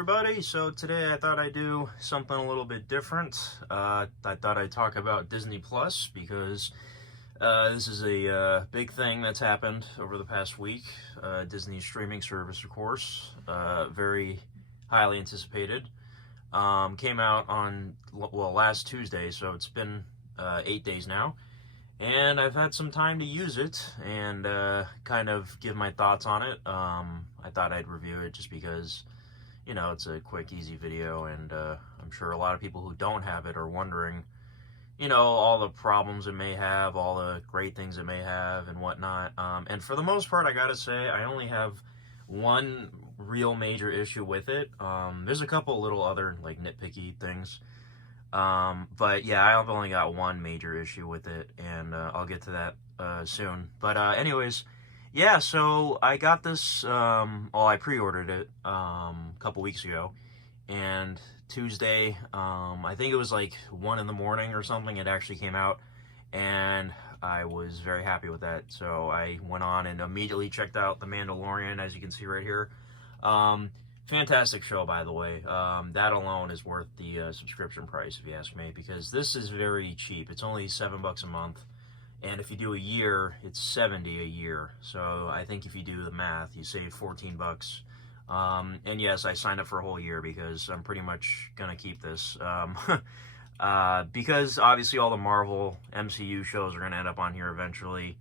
everybody. So today I thought I'd do something a little bit different. I thought I'd talk about Disney Plus because this is a big thing that's happened over the past week. Disney's streaming service, of course, very highly anticipated. Came out on, last Tuesday, so it's been 8 days now. And I've had some time to use it and kind of give my thoughts on it. I thought I'd review it just because, you know, it's a quick, easy video, and I'm sure a lot of people who don't have it are wondering, you know, all the problems it may have, all the great things it may have, and whatnot. And for the most part, I gotta say, I only have one real major issue with it. There's a couple little other, like, nitpicky things. But yeah, I've only got one major issue with it, and I'll get to that soon. But anyways, yeah, so I got this, I pre-ordered it a couple weeks ago, and Tuesday, I think it was like 1 in the morning or something, it actually came out, and I was very happy with that. So I went on and immediately checked out The Mandalorian, as you can see right here. Fantastic show, by the way. That alone is worth the subscription price, if you ask me, because this is very cheap. It's only $7 a month, and if you do a year, it's $70 a year. So I think if you do the math, you save $14. And yes, I signed up for a whole year because I'm pretty much gonna keep this. Because obviously all the Marvel MCU shows are gonna end up on here eventually,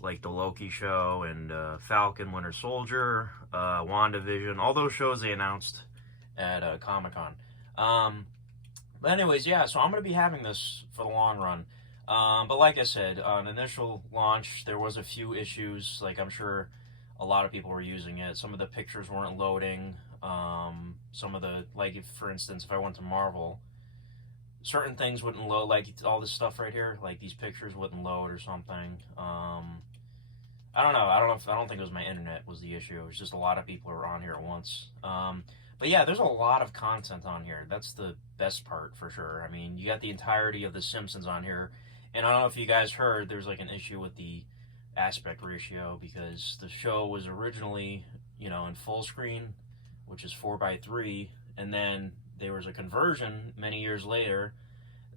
like the Loki show and Falcon Winter Soldier, WandaVision, all those shows they announced at Comic-Con. But anyways, yeah, so I'm going to be having this for the long run. But like I said, on initial launch, there was a few issues. Like, I'm sure a lot of people were using it. Some of the pictures weren't loading. Some of the, like, if, for instance, if I went to Marvel, certain things wouldn't load, like all this stuff right here, like these pictures wouldn't load or something. I don't know. I don't think it was my internet was the issue. It was just a lot of people were on here at once. But yeah, there's a lot of content on here. That's the best part for sure. I mean, you got the entirety of The Simpsons on here. And I don't know if you guys heard, there's like an issue with the aspect ratio because the show was originally, you know, in full screen, which is 4:3, and then there was a conversion many years later.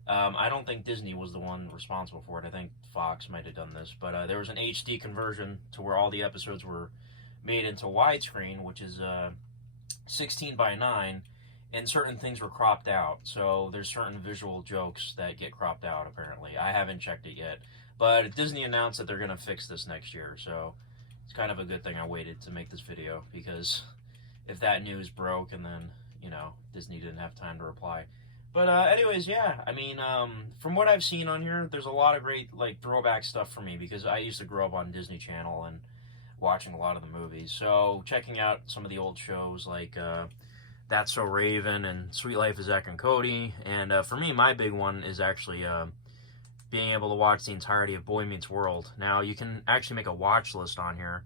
I don't think Disney was the one responsible for it. I think Fox might have done this. But there was an HD conversion to where all the episodes were made into widescreen, which is 16:9, and certain things were cropped out. So there's certain visual jokes that get cropped out, apparently. I haven't checked it yet. But Disney announced that they're going to fix this next year. So it's kind of a good thing I waited to make this video, because if that news broke and then, you know, Disney didn't have time to reply. But anyways, yeah, I mean, from what I've seen on here, there's a lot of great, like, throwback stuff for me, because I used to grow up on Disney Channel and watching a lot of the movies. So checking out some of the old shows like That's So Raven and Sweet Life of Zack and Cody. And for me, my big one is actually being able to watch the entirety of Boy Meets World. Now, you can actually make a watch list on here.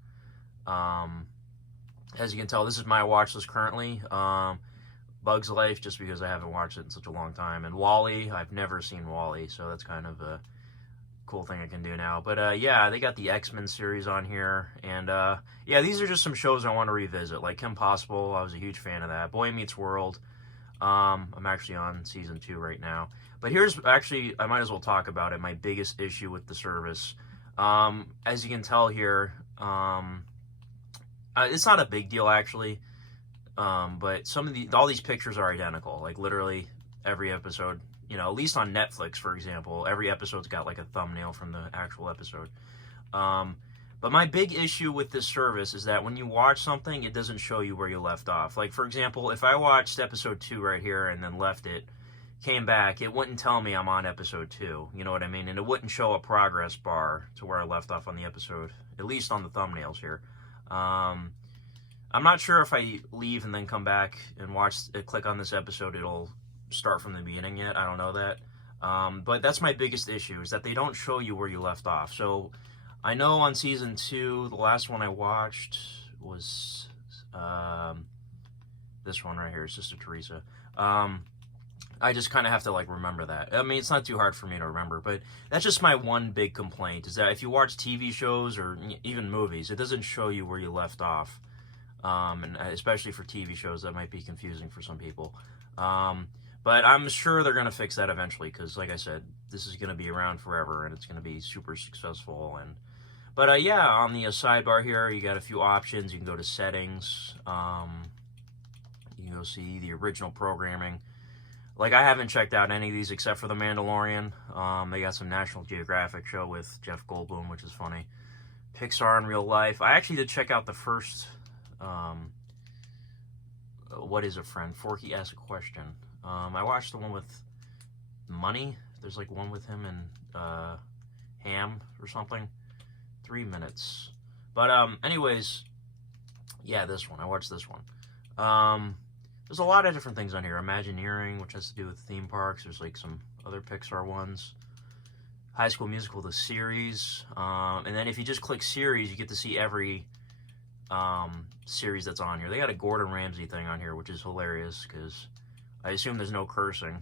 As you can tell, this is my watch list currently. Bug's Life, just because I haven't watched it in such a long time. And WALL-E, I've never seen WALL-E, so that's kind of a cool thing I can do now. But yeah, they got the X-Men series on here. And yeah, these are just some shows I want to revisit. Like Kim Possible, I was a huge fan of that. Boy Meets World, I'm actually on season 2 right now. But here's, actually, I might as well talk about it, my biggest issue with the service. As you can tell here, it's not a big deal, actually. But all these pictures are identical, like literally every episode, you know, at least on Netflix, for example, every episode's got like a thumbnail from the actual episode. But my big issue with this service is that when you watch something, it doesn't show you where you left off. Like, for example, if I watched episode 2 right here and then left it, came back, it wouldn't tell me I'm on episode 2, you know what I mean? And it wouldn't show a progress bar to where I left off on the episode, at least on the thumbnails here. I'm not sure if I leave and then come back and click on this episode, it'll start from the beginning yet. I don't know that. But that's my biggest issue, is that they don't show you where you left off. So I know on season 2, the last one I watched was this one right here, Sister Teresa. I just kind of have to, like, remember that. I mean, it's not too hard for me to remember, but that's just my one big complaint, is that if you watch TV shows or even movies, it doesn't show you where you left off. And especially for TV shows, that might be confusing for some people. But I'm sure they're going to fix that eventually because, like I said, this is going to be around forever and it's going to be super successful. But yeah, on the sidebar here, you got a few options. You can go to settings. You can go see the original programming. Like, I haven't checked out any of these except for The Mandalorian. They got some National Geographic show with Jeff Goldblum, which is funny. Pixar in real life. I actually did check out the first, What is a Friend? Forky Asked a Question. I watched the one with Money. There's like one with him and Ham or something. 3 minutes. But anyways, yeah, this one. I watched this one. There's a lot of different things on here. Imagineering, which has to do with theme parks. There's like some other Pixar ones. High School Musical, the series. And then if you just click series, you get to see every series that's on here. They got a Gordon Ramsay thing on here, which is hilarious because I assume there's no cursing.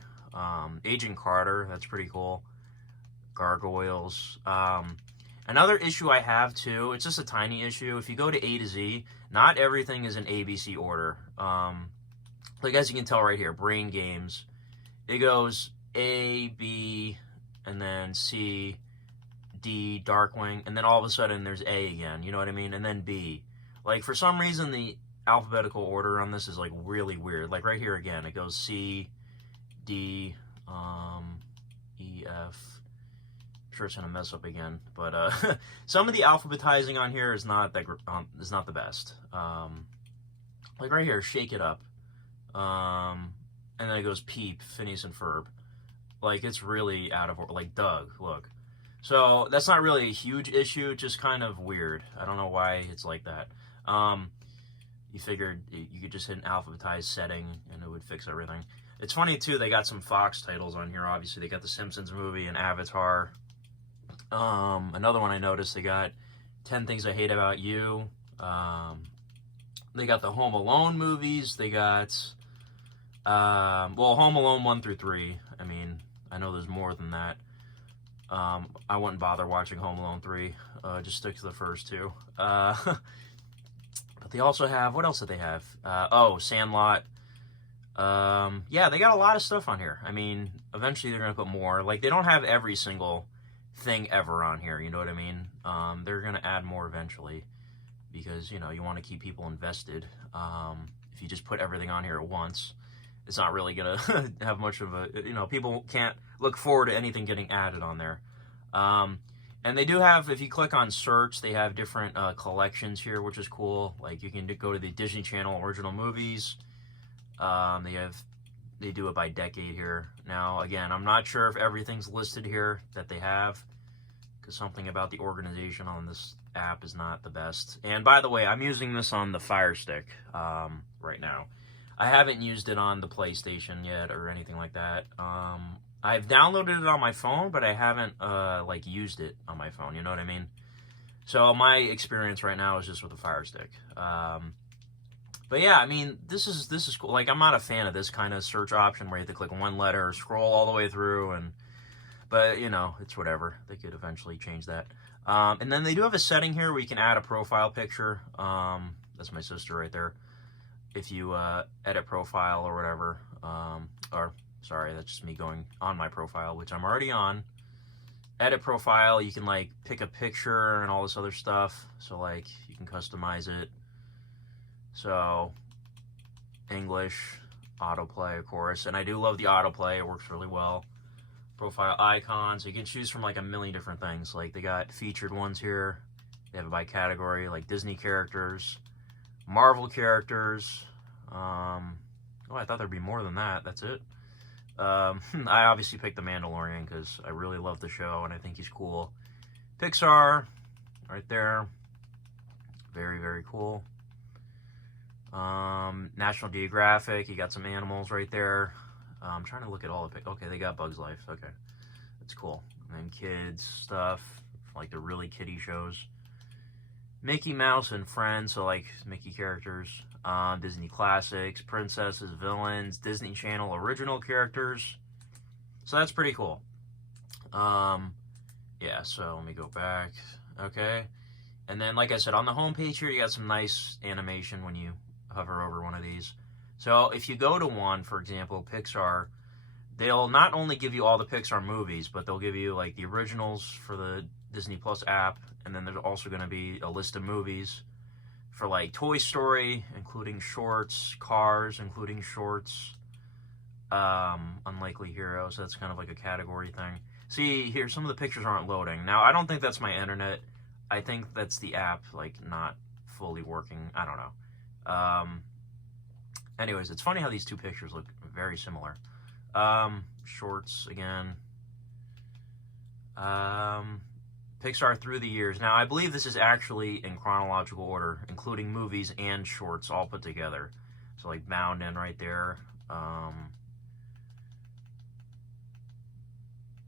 Agent Carter, that's pretty cool. Gargoyles. Another issue I have too, it's just a tiny issue. If you go to A to Z, not everything is in ABC order. Like as you can tell right here, Brain Games, it goes A, B, and then C, D, Darkwing, and then all of a sudden there's A again, you know what I mean? And then B. Like for some reason the alphabetical order on this is like really weird. Like right here again, it goes C, D, E, F. I'm sure it's gonna mess up again, but some of the alphabetizing on here is not the best. Like right here, Shake It Up. And then it goes Peep, Phineas and Ferb. Like, it's really out of order. Like, Doug, look. So, that's not really a huge issue, just kind of weird. I don't know why it's like that. You figured you could just hit an alphabetized setting and it would fix everything. It's funny, too, they got some Fox titles on here, obviously. They got the Simpsons movie and Avatar. Another one I noticed, they got 10 Things I Hate About You. They got the Home Alone movies. They got, Home Alone 1 through 3. I mean, I know there's more than that. I wouldn't bother watching Home Alone 3. Just stick to the first two. But they also have, what else did they have? Sandlot. Yeah, they got a lot of stuff on here. I mean, eventually they're going to put more. Like, they don't have every single thing ever on here, you know what I mean? They're going to add more eventually. Because, you know, you want to keep people invested. If you just put everything on here at once, it's not really going to have much of a, you know, people can't look forward to anything getting added on there. And they do have, if you click on search, they have different collections here, which is cool. Like, you can go to the Disney Channel original movies. They do it by decade here. Now, again, I'm not sure if everything's listed here that they have, because something about the organization on this app is not the best. And by the way, I'm using this on the Fire Stick right now. I haven't used it on the PlayStation yet or anything like that. I've downloaded it on my phone, but I haven't used it on my phone. You know what I mean? So my experience right now is just with the Fire Stick. But yeah, I mean, this is cool. Like, I'm not a fan of this kind of search option where you have to click one letter or scroll all the way through. But you know, it's whatever. They could eventually change that. And then they do have a setting here where you can add a profile picture. That's my sister right there. If you edit profile or whatever, sorry, that's just me going on my profile, which I'm already on. Edit profile, you can like pick a picture and all this other stuff. So like you can customize it. So English, autoplay, of course. And I do love the autoplay. It works really well. Profile icons. You can choose from like a million different things. Like they got featured ones here. They have it by category, like Disney characters, Marvel characters. I thought there'd be more than that. That's it. I obviously picked The Mandalorian because I really love the show and I think he's cool. Pixar, right there. Very, very cool. National Geographic, you got some animals right there. I'm trying to look at all the okay, they got Bug's Life. Okay, that's cool. And then kids stuff, like the really kiddie shows. Mickey Mouse and Friends, so like Mickey characters. Disney classics, princesses, villains, Disney Channel original characters. So that's pretty cool. Yeah, so let me go back. Okay. And then, like I said, on the home page here, you got some nice animation when you hover over one of these. So if you go to one, for example, Pixar, they'll not only give you all the Pixar movies, but they'll give you like the originals for the Disney Plus app, and then there's also going to be a list of movies for like Toy Story, including shorts, Cars, including shorts, Unlikely Heroes. That's kind of like a category thing. See, here, some of the pictures aren't loading. Now, I don't think that's my internet. I think that's the app, like, not fully working. I don't know. Anyways, it's funny how these two pictures look very similar. Shorts, again. Pixar Through the Years. Now, I believe this is actually in chronological order, including movies and shorts all put together. So, like, bound in right there.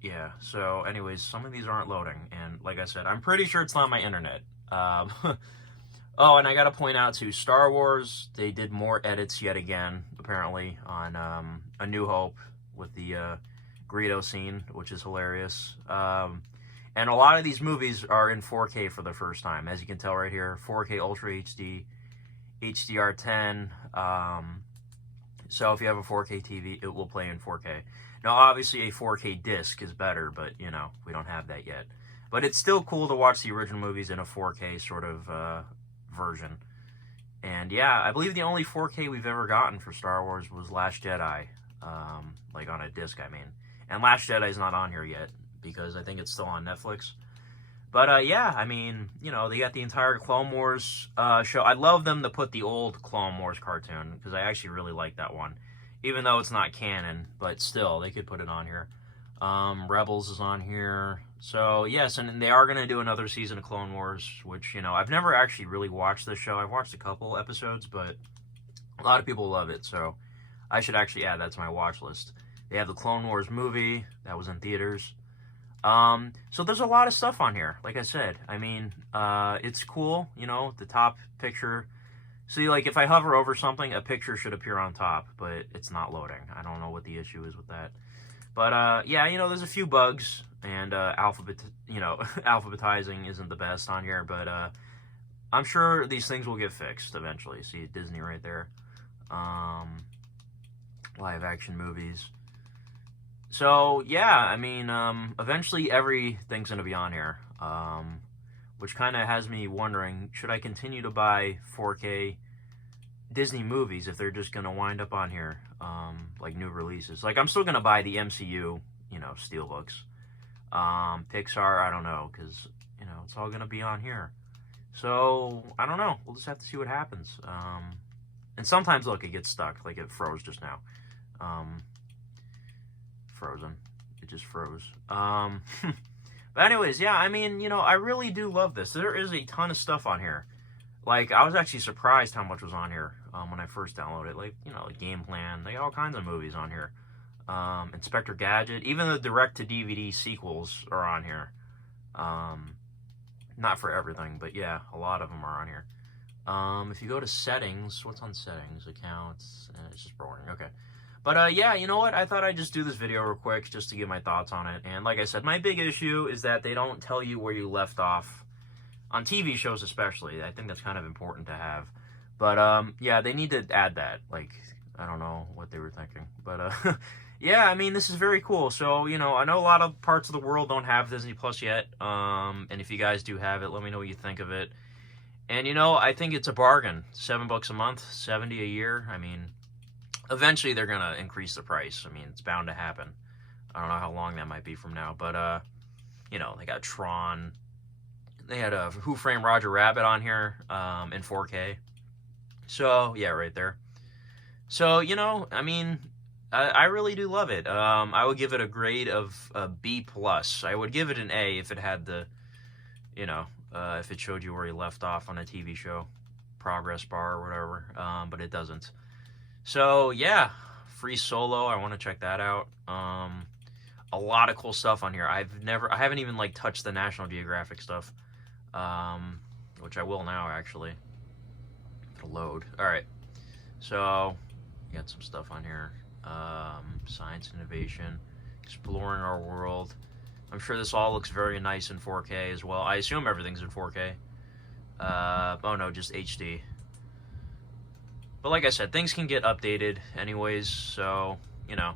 Yeah, so anyways, some of these aren't loading, and like I said, I'm pretty sure it's not my internet. Oh, and I gotta point out too, Star Wars, they did more edits yet again, apparently, on A New Hope with the Greedo scene, which is hilarious. And a lot of these movies are in 4K for the first time, as you can tell right here, 4K Ultra HD, HDR10. So if you have a 4K TV, it will play in 4K. Now, obviously, a 4K disc is better, but, you know, we don't have that yet. But it's still cool to watch the original movies in a 4K sort of version. And, yeah, I believe the only 4K we've ever gotten for Star Wars was Last Jedi. Like, on a disc, I mean. And Last Jedi's not on here yet, because I think it's still on Netflix. But, yeah, I mean, you know, they got the entire Clone Wars show. I'd love them to put the old Clone Wars cartoon, because I actually really like that one. Even though it's not canon, but still, they could put it on here. Rebels is on here. So, yes, and they are going to do another season of Clone Wars, which, you know, I've never actually really watched this show. I've watched a couple episodes, but a lot of people love it, so I should actually add that to my watch list. They have the Clone Wars movie that was in theaters. So there's a lot of stuff on here, like I said. I mean, it's cool, you know, the top picture. See, like, if I hover over something, a picture should appear on top, but it's not loading. I don't know what the issue is with that. But, yeah, you know, there's a few bugs, and, alphabetizing isn't the best on here, but, I'm sure these things will get fixed eventually. See, Disney right there. Live action movies. So, yeah, I mean, eventually everything's going to be on here. Which kind of has me wondering, should I continue to buy 4K Disney movies if they're just going to wind up on here, like new releases? Like, I'm still going to buy the MCU, you know, Steelbooks. Pixar, I don't know, because, you know, it's all going to be on here. So, I don't know. We'll just have to see what happens. And sometimes, look, it gets stuck. Like, it froze just now. Frozen. It just froze. But anyways, yeah, I mean, you know, I really do love this. There is a ton of stuff on here. Like, I was actually surprised how much was on here when I first downloaded it. Like, you know, Game Plan. They got all kinds of movies on here. Inspector Gadget. Even the direct-to-DVD sequels are on here. Not for everything, but yeah, a lot of them are on here. If you go to settings, what's on settings? Accounts. It's just boring. Okay. But, yeah, you know what? I thought I'd just do this video real quick just to give my thoughts on it. And like I said, my big issue is that they don't tell you where you left off. On TV shows especially. I think that's kind of important to have. But, yeah, they need to add that. Like, I don't know what they were thinking. But, yeah, I mean, this is very cool. So, you know, I know a lot of parts of the world don't have Disney Plus yet. And if you guys do have it, let me know what you think of it. And, you know, I think it's a bargain. $7 a month, $70 a year. I mean, eventually they're going to increase the price. I mean, it's bound to happen. I don't know how long that might be from now. But, you know, they got Tron. They had Who Framed Roger Rabbit on here in 4K. So, yeah, right there. So, you know, I mean, I really do love it. I would give it a grade of B+. I would give it an A if it had the, you know, if it showed you where you left off on a TV show, progress bar or whatever, but it doesn't. So, yeah, Free Solo, I want to check that out. A lot of cool stuff on here. I haven't even, like, touched the National Geographic stuff, which I will now, actually. It'll load. All right, so, you got some stuff on here. Science innovation, exploring our world. I'm sure this all looks very nice in 4K as well. I assume everything's in 4K. Oh no, just HD. But like I said, things can get updated anyways, so, you know,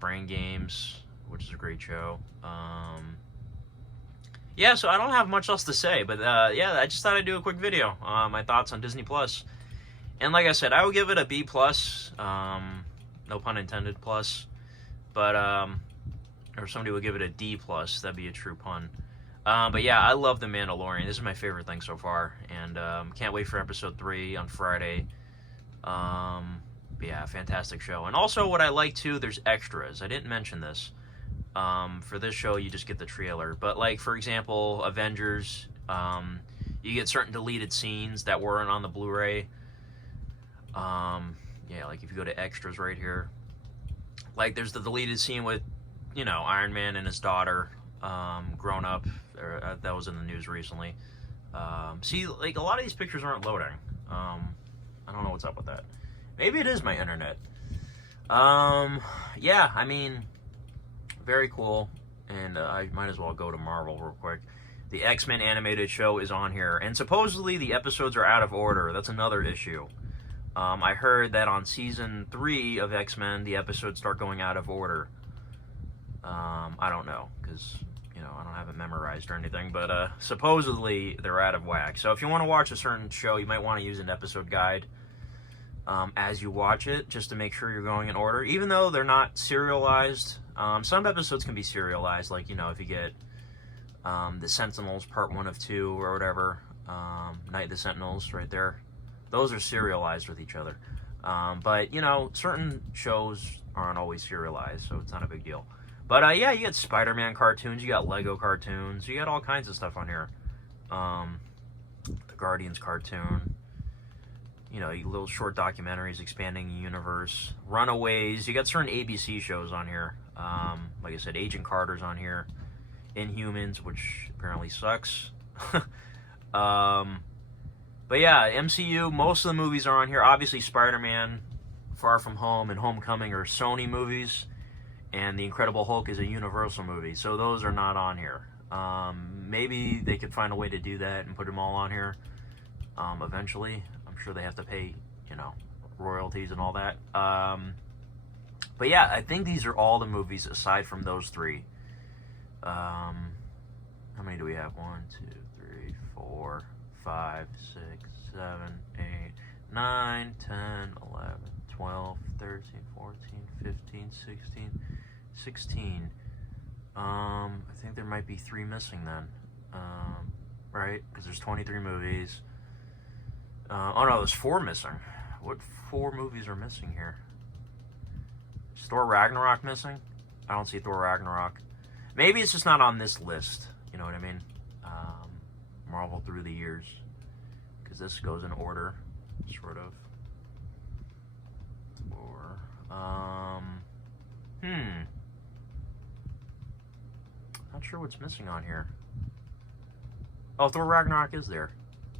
Brain Games, which is a great show. Yeah, so I don't have much else to say, but yeah, I just thought I'd do a quick video. My thoughts on Disney Plus. And like I said, I would give it a B+, no pun intended, plus. But, or somebody would give it a D+, that'd be a true pun. But yeah, I love The Mandalorian. This is my favorite thing so far, and can't wait for episode 3 on Friday. Yeah, fantastic show. And also what I like too, there's extras. I didn't mention this. For this show, you just get the trailer. But like, for example, Avengers, you get certain deleted scenes that weren't on the Blu-ray. Yeah, like if you go to extras right here, like there's the deleted scene with, you know, Iron Man and his daughter, grown up. That was in the news recently. See, like a lot of these pictures aren't loading. I don't know what's up with that. Maybe it is my internet. Yeah, I mean, very cool. And I might as well go to Marvel real quick. The X-Men animated show is on here. And supposedly the episodes are out of order. That's another issue. I heard that on season 3 of X-Men, the episodes start going out of order. I don't know, because, you know, I don't have it memorized or anything. But supposedly they're out of whack. So if you want to watch a certain show, you might want to use an episode guide as you watch it, just to make sure you're going in order. Even though they're not serialized, some episodes can be serialized, like, you know, if you get the Sentinels part 1 of 2 or whatever, Night of the Sentinels right there, those are serialized with each other. But, you know, certain shows aren't always serialized, so it's not a big deal. But, yeah, you get Spider-Man cartoons, you got Lego cartoons, you got all kinds of stuff on here. The Guardians cartoon. You know, little short documentaries expanding the universe. Runaways. You got certain ABC shows on here. Like I said, Agent Carter's on here. Inhumans, which apparently sucks. But yeah, MCU, most of the movies are on here. Obviously, Spider-Man, Far From Home, and Homecoming are Sony movies. And The Incredible Hulk is a Universal movie. So those are not on here. Maybe they could find a way to do that and put them all on here eventually. I'm sure they have to pay, you know, royalties and all that. But yeah, I think these are all the movies aside from those 3. How many do we have? 1, 2, 3, 4, 5, 6, 7, 8, 9, 10, 11, 12, 13, 14, 15, 16. I think there might be 3 missing then. Right? Because there's 23 movies. Oh no, there's 4 missing. What 4 movies are missing here? Is Thor Ragnarok missing? I don't see Thor Ragnarok. Maybe it's just not on this list. You know what I mean? Marvel through the years. Because this goes in order, sort of. Not sure what's missing on here. Oh, Thor Ragnarok is there.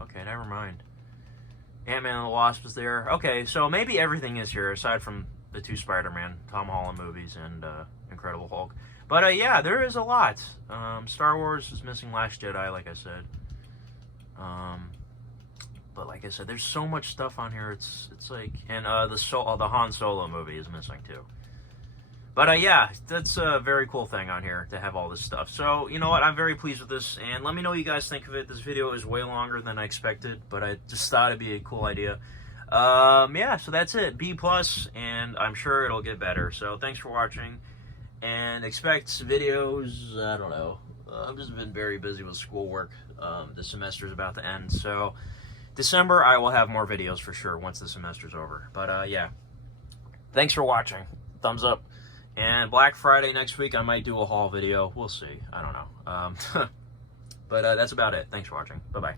Okay, never mind. Ant-Man and the Wasp is there. Okay, so maybe everything is here aside from the 2 Spider-Man, Tom Holland movies, and Incredible Hulk. But yeah, there is a lot. Star Wars is missing Last Jedi, like I said. But like I said, there's so much stuff on here. It's like, and the Han Solo movie is missing too. But yeah, that's a very cool thing on here to have all this stuff. So, you know what? I'm very pleased with this. And let me know what you guys think of it. This video is way longer than I expected, but I just thought it'd be a cool idea. Yeah, so that's it. B+, and I'm sure it'll get better. So thanks for watching. And expect videos, I don't know. I've just been very busy with schoolwork. The semester's about to end. So December, I will have more videos for sure once the semester's over. But yeah, thanks for watching. Thumbs up. And Black Friday next week, I might do a haul video. We'll see. I don't know. But that's about it. Thanks for watching. Bye-bye.